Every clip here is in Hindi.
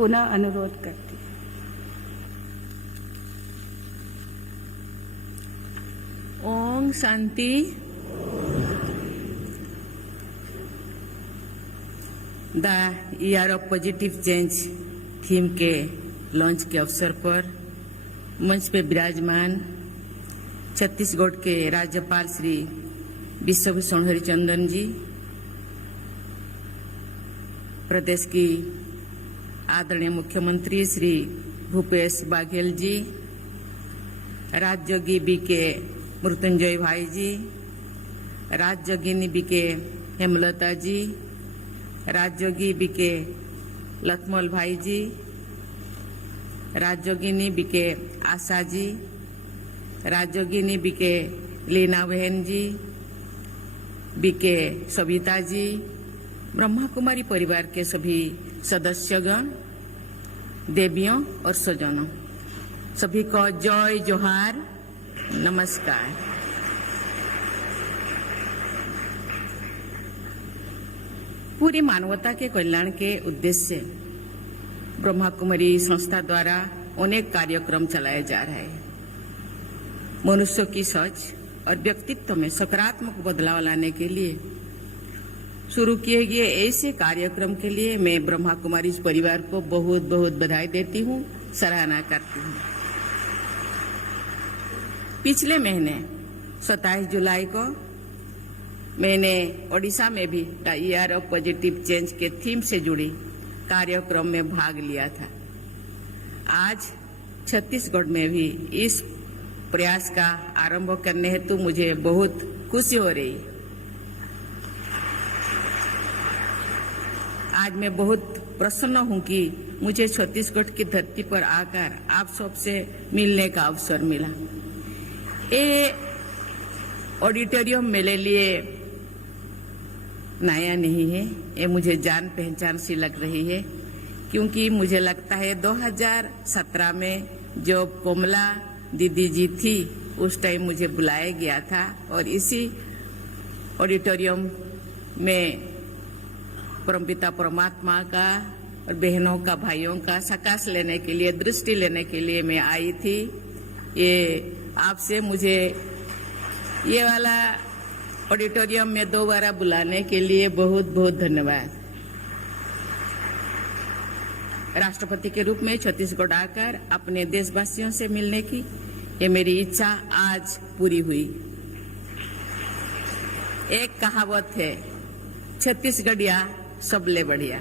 पुनः अनुरोध करती हूँ। ओम शांति। The year of positive change theme के लॉन्च के अवसर पर मंच पे विराजमान छत्तीसगढ़ के राज्यपाल श्री विश्वभूषण हरिचंदन जी, प्रदेश की आदरणीय मुख्यमंत्री श्री भूपेश बघेल जी, राज्योगी बी के मृत्युंजय भाई जी, राज्योगिनी बी के हेमलता जी, राज्योगी बी के लखमल भाई जी, राज्योगिनी बी के आशा जी, राज्योगिनी बी के लीना बहन जी, बी के सविता जी, ब्रह्मा कुमारी परिवार के सभी सदस्यगण, देवियों और स्वजनों, सभी को जय जोहार, नमस्कार। पूरी मानवता के कल्याण के उद्देश्य से ब्रह्मा कुमारी संस्था द्वारा अनेक कार्यक्रम चलाए जा रहे हैं। मनुष्यों की सोच और व्यक्तित्व में सकारात्मक बदलाव लाने के लिए शुरू किए गए ऐसे कार्यक्रम के लिए मैं ब्रह्मा कुमारी परिवार को बहुत बहुत बधाई देती हूँ, सराहना करती हूँ। पिछले महीने 27 जुलाई को मैंने ओडिशा में भी the year of positive change के थीम से जुड़ी कार्यक्रम में भाग लिया था। आज छत्तीसगढ़ में भी इस प्रयास का आरंभ करने हेतु मुझे बहुत खुशी हो रही है। आज मैं बहुत प्रसन्न हूं कि मुझे छत्तीसगढ़ की धरती पर आकर आप सबसे मिलने का अवसर मिला। ये ऑडिटोरियम मेरे लिए नया नहीं है, ये मुझे जान पहचान सी लग रही है, क्योंकि मुझे लगता है 2017 में जो कोमला दीदी जी थी उस टाइम मुझे बुलाया गया था और इसी ऑडिटोरियम में परमपिता परमात्मा का और बहनों का, भाइयों का सकाश लेने के लिए, दृष्टि लेने के लिए मैं आई थी। ये आपसे मुझे ये वाला ऑडिटोरियम में दोबारा बुलाने के लिए बहुत बहुत धन्यवाद। राष्ट्रपति के रूप में छत्तीसगढ़ आकर अपने देशवासियों से मिलने की ये मेरी इच्छा आज पूरी हुई। एक कहावत है, छत्तीसगढ़िया सबले बढ़िया।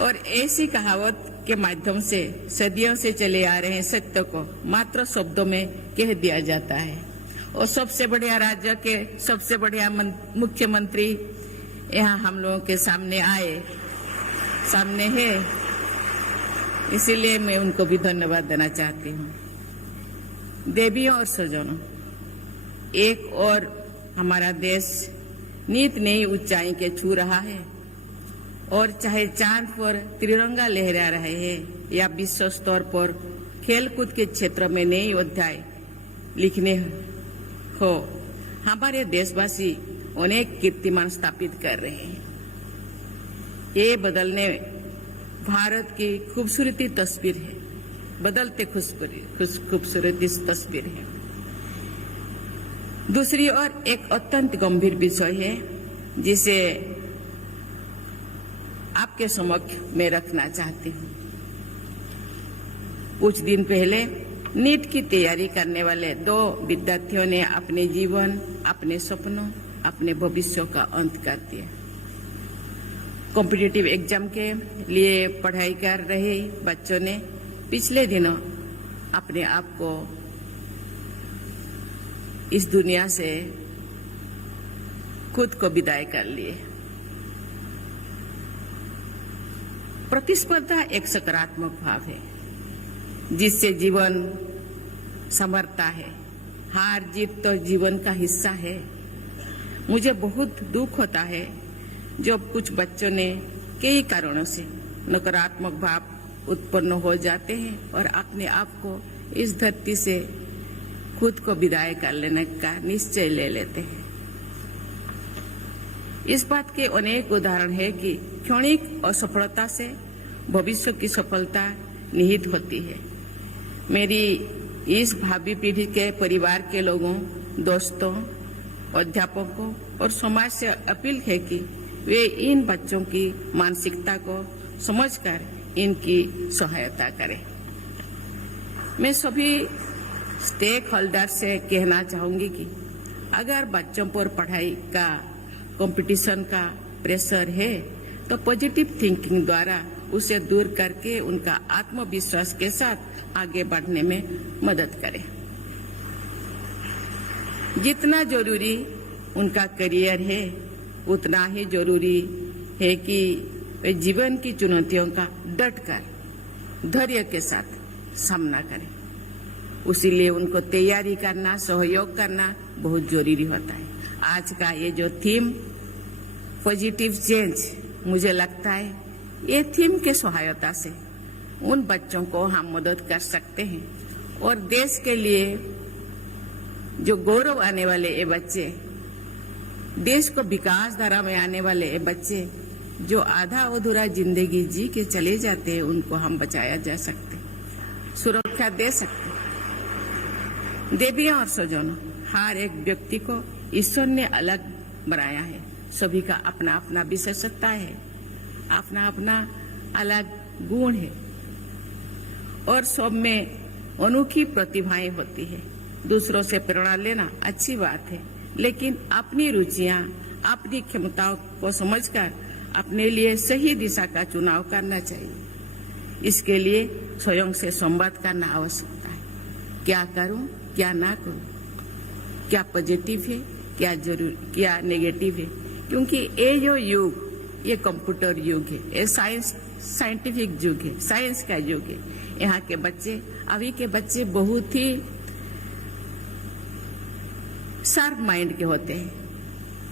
और ऐसी कहावत के माध्यम से सदियों से चले आ रहे सत्य को मात्र शब्दों में कह दिया जाता है। और सबसे बढ़िया राज्य के सबसे बढ़िया मुख्यमंत्री यहाँ हम लोगों के सामने सामने है, इसीलिए मैं उनको भी धन्यवाद देना चाहती हूँ। देवियों और स्वजनों, एक और हमारा देश नित नई ऊंचाई के छू रहा है और चाहे चांद पर तिरंगा लहरा रहे हैं या विश्व स्तर पर खेलकूद के क्षेत्र में नई अध्याय लिखने हो, हमारे देशवासी अनेक कीर्तिमान स्थापित कर रहे हैं। ये बदलने भारत की खूबसूरती तस्वीर है, बदलते खूबसूरती तस्वीर है। दूसरी ओर एक अत्यंत गंभीर विषय है जिसे आपके समक्ष मैं रखना चाहती हूँ। कुछ दिन पहले नीट की तैयारी करने वाले 2 विद्यार्थियों ने अपने जीवन, अपने सपनों, अपने भविष्य का अंत कर दिया। कॉम्पिटिटिव एग्जाम के लिए पढ़ाई कर रहे बच्चों ने पिछले दिनों अपने आप को इस दुनिया से खुद को विदाई कर लिए। प्रतिस्पर्धा एक सकारात्मक भाव है जिससे जीवन संवरता है। हार जीत तो जीवन का हिस्सा है। मुझे बहुत दुख होता है जब कुछ बच्चों ने कई कारणों से नकारात्मक भाव उत्पन्न हो जाते हैं और अपने आप को इस धरती से खुद को विदाई कर लेने का निश्चय ले लेते हैं। इस बात के अनेक उदाहरण है कि क्षणिक असफलता से भविष्य की सफलता निहित होती है। मेरी इस भावी पीढ़ी के परिवार के लोगों, दोस्तों, अध्यापकों और समाज से अपील है कि वे इन बच्चों की मानसिकता को समझकर इनकी सहायता करें। मैं सभी स्टेक होल्डर से कहना चाहूंगी कि अगर बच्चों पर पढ़ाई का कंपटीशन का प्रेशर है तो पॉजिटिव थिंकिंग द्वारा उसे दूर करके उनका आत्मविश्वास के साथ आगे बढ़ने में मदद करें। जितना जरूरी उनका करियर है उतना ही जरूरी है कि वे जीवन की चुनौतियों का डटकर धैर्य के साथ सामना करें। उसीलिए उनको तैयारी करना, सहयोग करना बहुत जरूरी होता है। आज का ये जो थीम पॉजिटिव चेंज, मुझे लगता है ये थीम के सहायता से उन बच्चों को हम मदद कर सकते हैं और देश के लिए जो गौरव आने वाले ये बच्चे, देश को विकास धारा में आने वाले ये बच्चे जो आधा अधूरा जिंदगी जी के चले जाते हैं, उनको हम बचाया जा सकते, सुरक्षा दे सकते। देवियों और स्वजनों, हर एक व्यक्ति को ईश्वर ने अलग बनाया है। सभी का अपना अपना विशेषता है, अपना अपना अलग गुण है और सब में अनोखी प्रतिभाएं होती है। दूसरों से प्रेरणा लेना अच्छी बात है, लेकिन अपनी रुचियां, अपनी क्षमताओं को समझकर अपने लिए सही दिशा का चुनाव करना चाहिए। इसके लिए स्वयं से संवाद करना आवश्यकता है। क्या करूं, क्या ना करूं, क्या पॉजिटिव है, क्या नेगेटिव है, क्योंकि ये जो युग, ये कंप्यूटर युग है, ये साइंटिफिक युग है, साइंस का युग है। यहाँ के बच्चे, अभी के बच्चे बहुत ही शार्प माइंड के होते हैं,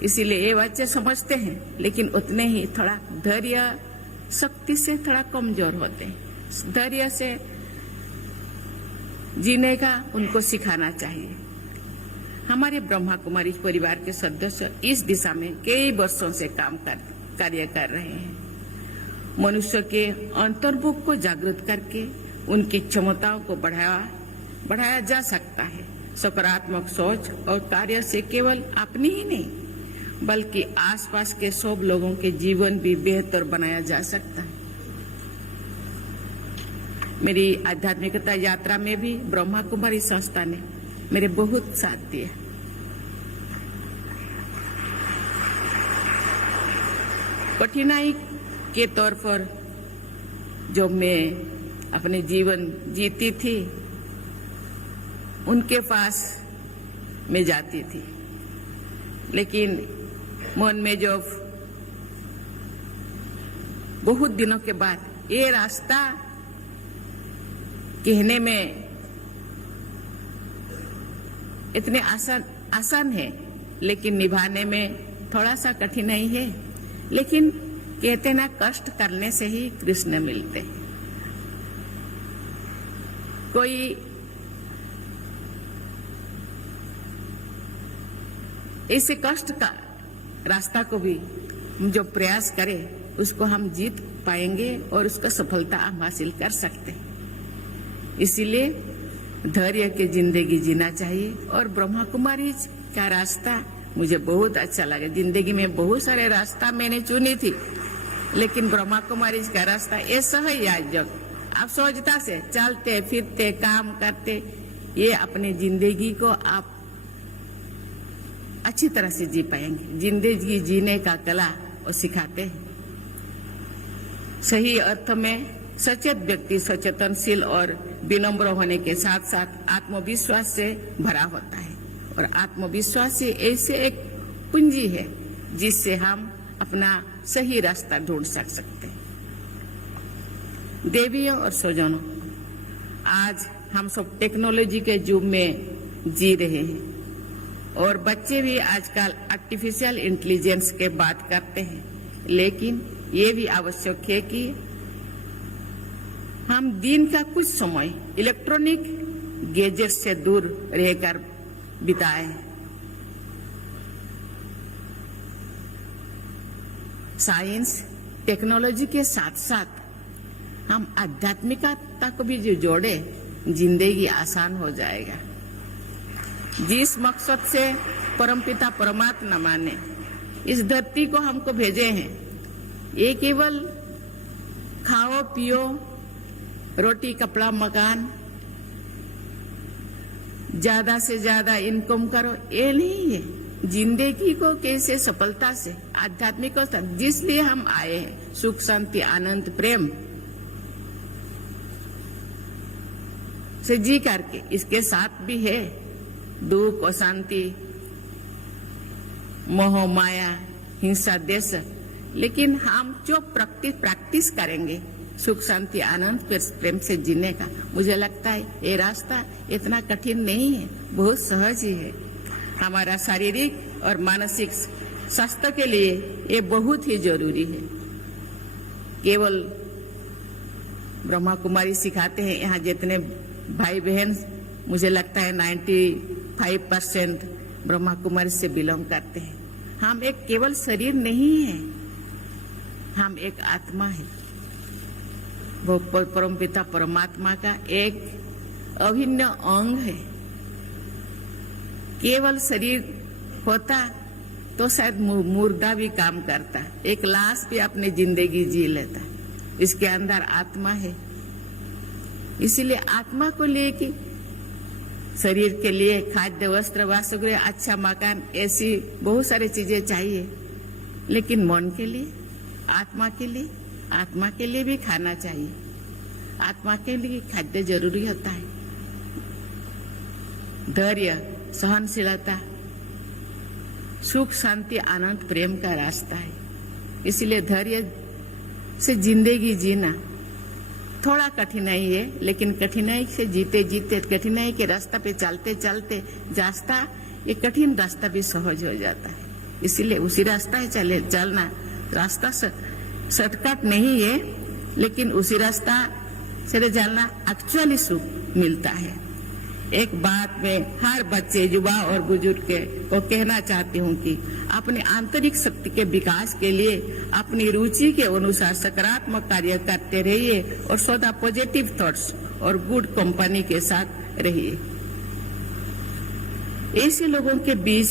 इसीलिए ये बच्चे समझते हैं, लेकिन उतने ही थोड़ा धैर्य शक्ति से थोड़ा कमजोर होते हैं। धैर्य से जीने का उनको सिखाना चाहिए। हमारे ब्रह्मा कुमारी परिवार के सदस्य इस दिशा में कई वर्षों से कार्य कर रहे हैं। मनुष्य के अंतर्मुख को जागृत करके उनकी क्षमताओं को बढ़ाया जा सकता है। सकारात्मक सोच और कार्य से केवल अपनी ही नहीं बल्कि आसपास के सब लोगों के जीवन भी बेहतर बनाया जा सकता है। मेरी आध्यात्मिकता यात्रा में भी ब्रह्मा कुमारी संस्था ने मेरे बहुत साथ दिया। कठिनाई के तौर पर जो मैं अपने जीवन जीती थी, उनके पास मैं जाती थी, लेकिन मन में जो बहुत दिनों के बाद ये रास्ता कहने में इतने आसान है, लेकिन निभाने में थोड़ा सा कठिनाई है। लेकिन कहते ना, कष्ट करने से ही कृष्ण मिलते। कोई ऐसे कष्ट का रास्ता को भी जो प्रयास करे उसको हम जीत पाएंगे और उसका सफलता हम हासिल कर सकते हैं। इसीलिए धैर्य की जिंदगी जीना चाहिए और ब्रह्मा कुमारी का रास्ता मुझे बहुत अच्छा लगा। जिंदगी में बहुत सारे रास्ता मैंने चुनी थी, लेकिन ब्रह्मा कुमारी का रास्ता ऐसा है आज जब आप सहजता से चलते फिरते काम करते, ये अपनी जिंदगी को आप अच्छी तरह से जी पाएंगे। जिंदगी जीने का कला वो सिखाते हैं। सही अर्थ में सचेत व्यक्ति सचेतनशील और विनम्र होने के साथ साथ आत्मविश्वास से भरा होता है, और आत्मविश्वास ही ऐसे एक पूंजी है जिससे हम अपना सही रास्ता ढूंढ सकते हैं। देवियों और स्वजनों, आज हम सब टेक्नोलॉजी के युग में जी रहे हैं और बच्चे भी आजकल आर्टिफिशियल इंटेलिजेंस के बात करते हैं, लेकिन ये भी आवश्यक है कि हम दिन का कुछ समय इलेक्ट्रॉनिक गैजेट से दूर रहकर बिताएं। साइंस टेक्नोलॉजी के साथ साथ हम आध्यात्मिकता को भी जो जोड़े, जिंदगी आसान हो जाएगा। जिस मकसद से परमपिता परमात्मा ने इस धरती को हमको भेजे हैं, ये केवल खाओ पियो, रोटी कपड़ा मकान, ज्यादा से ज्यादा इनकम करो, ये नहीं है। जिंदगी को कैसे सफलता से आध्यात्मिक जिसलिए हम आए हैं, सुख शांति आनंद प्रेम से जी करके, इसके साथ भी है दुख अशांति मोह माया हिंसा देश, लेकिन हम जो प्रैक्टिस करेंगे सुख शांति आनंद प्रेम से जीने का, मुझे लगता है ये रास्ता इतना कठिन नहीं है, बहुत सहज ही है। हमारा शारीरिक और मानसिक स्वास्थ्य के लिए ये बहुत ही जरूरी है। केवल ब्रह्मा कुमारी सिखाते हैं, यहाँ जितने भाई बहन मुझे लगता है 95% ब्रह्मा कुमारी से बिलोंग करते हैं। हम एक केवल शरीर नहीं है, हम एक आत्मा है, वो परमपिता परमात्मा का एक अभिन्न अंग है। केवल शरीर होता तो शायद मुर्दा भी काम करता, एक लाश भी अपनी जिंदगी जी लेता। इसके अंदर आत्मा है, इसीलिए आत्मा को लेके शरीर के लिए खाद्य वस्त्र वासगृह अच्छा मकान ऐसी बहुत सारी चीजें चाहिए, लेकिन मन के लिए आत्मा के लिए भी खाना चाहिए, आत्मा के लिए खाद्य जरूरी होता है। धैर्य सहनशीलता सुख शांति आनंद प्रेम का रास्ता है। इसलिए धैर्य से जिंदगी जीना थोड़ा कठिनाई है, लेकिन कठिनाई से जीते जीते, कठिनाई के रास्ता पे चलते चलते रास्ता, ये कठिन रास्ता भी सहज हो जाता है। इसीलिए उसी रास्ता है चलना। रास्ता शॉर्टकट नहीं है, लेकिन उसी रास्ता से चलना एक्चुअली सुख मिलता है। एक बात में हर बच्चे युवा और बुजुर्ग को कहना चाहती हूँ कि अपने आंतरिक शक्ति के विकास के लिए अपनी रुचि के अनुसार सकारात्मक कार्य करते रहिए और सदा पॉजिटिव थॉट्स और गुड कंपनी के साथ रहिए। ऐसे लोगों के बीच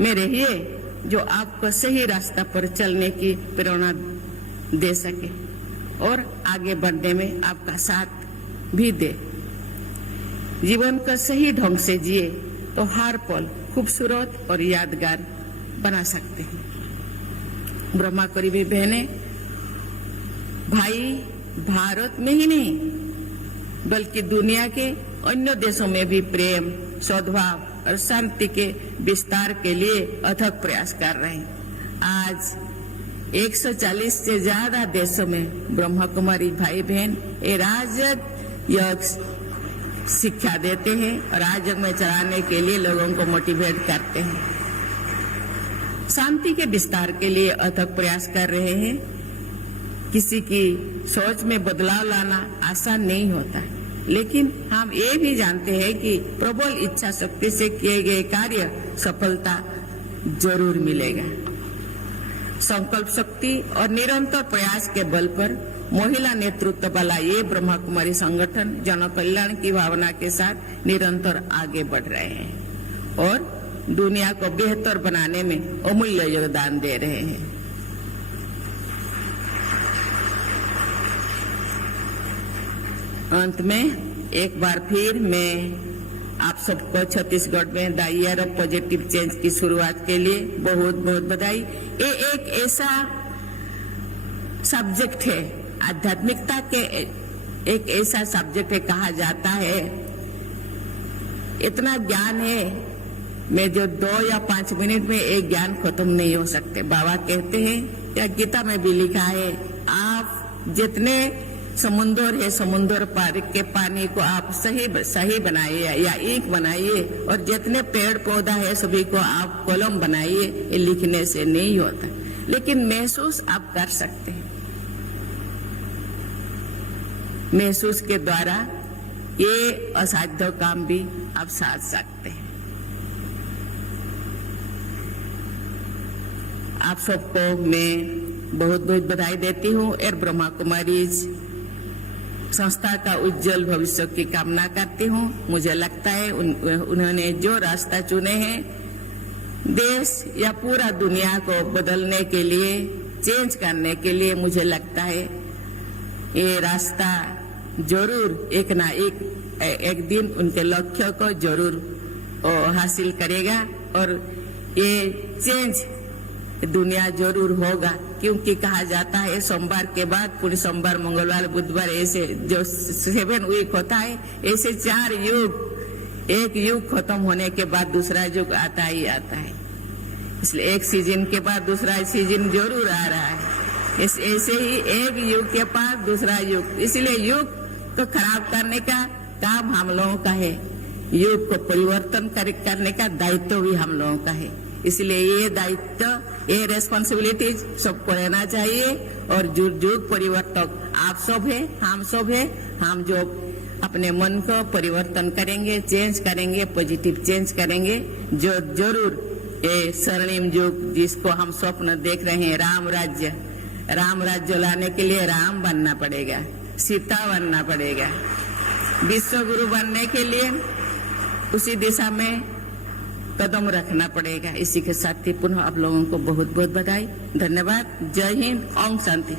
में रहिए जो आपको सही रास्ता पर चलने की प्रेरणा दे सके और आगे बढ़ने में आपका साथ भी दे। जीवन का सही ढंग से जिए तो हर पल खूबसूरत और यादगार बना सकते हैं। ब्रह्मा करीबी बहने भाई भारत में ही नहीं बल्कि दुनिया के अन्य देशों में भी प्रेम सद्भाव और शांति के विस्तार के लिए अथक प्रयास कर रहे हैं। आज 140 से ज्यादा देशों में ब्रह्मा कुमारी भाई बहन ये राजयोग शिक्षा देते हैं और राजयोग में चलाने के लिए लोगों को मोटिवेट करते हैं। शांति के विस्तार के लिए अथक प्रयास कर रहे हैं। किसी की सोच में बदलाव लाना आसान नहीं होता, लेकिन हम ये भी जानते हैं कि प्रबल इच्छा शक्ति से किए गए कार्य सफलता जरूर मिलेगा। संकल्प शक्ति और निरंतर प्रयास के बल पर महिला नेतृत्व वाला ये ब्रह्मा कुमारी संगठन जन कल्याण की भावना के साथ निरंतर आगे बढ़ रहे हैं और दुनिया को बेहतर बनाने में अमूल्य योगदान दे रहे हैं। अंत में एक बार फिर मैं आप सबको छत्तीसगढ़ में the year of positive change की शुरुआत के लिए बहुत बहुत बधाई। ये एक ऐसा सब्जेक्ट है, आध्यात्मिकता के एक ऐसा सब्जेक्ट है, कहा जाता है इतना ज्ञान है मैं जो 2 या 5 मिनट में एक ज्ञान खत्म नहीं हो सकते। बाबा कहते हैं या गीता में भी लिखा है, आप जितने समुद्र है समुद्र पार के पानी को आप सही बनाइए या ईंट बनाइए और जितने पेड़ पौधा है सभी को आप कलम बनाइए। ये लिखने से नहीं होता, लेकिन महसूस आप कर सकते हैं। महसूस के द्वारा ये असाध्य काम भी आप साध सकते हैं। आप सबको मैं बहुत बहुत बधाई देती हूँ और ब्रह्मा कुमारी संस्था का उज्जवल भविष्य की कामना करती हूँ। मुझे लगता है उन्होंने जो रास्ता चुने हैं देश या पूरा दुनिया को बदलने के लिए, चेंज करने के लिए, मुझे लगता है ये रास्ता जरूर एक ना एक दिन उनके लक्ष्य को जरूर हासिल करेगा और ये चेंज दुनिया जरूर होगा। क्योंकि कहा जाता है सोमवार के बाद पूरे सोमवार, मंगलवार, बुधवार ऐसे जो 7 वीक होता है, ऐसे 4 युग, एक युग खत्म होने के बाद दूसरा युग आता ही आता है। इसलिए एक सीजन के बाद दूसरा सीजन जरूर आ रहा है। ऐसे ही एक युग के पास दूसरा युग, इसलिए युग को खराब करने का काम हम लोगों का है, युग को परिवर्तन करने का दायित्व भी हम लोगों का है। इसलिए ये दायित्व, ये रेस्पॉन्सिबिलिटी सबको लेना चाहिए और युग परिवर्तक आप सब है, हम सब है। हम जो अपने मन को परिवर्तन करेंगे, चेंज करेंगे, पॉजिटिव चेंज करेंगे, जो जरूर ये स्वर्णिम युग जिसको हम स्वप्न देख रहे हैं, राम राज्य लाने के लिए राम बनना पड़ेगा, सीता बनना पड़ेगा, विश्व गुरु बनने के लिए उसी दिशा में कदम रखना पड़ेगा। इसी के साथ ही पुनः आप लोगों को बहुत बहुत बधाई, धन्यवाद। जय हिंद, ओम शांति।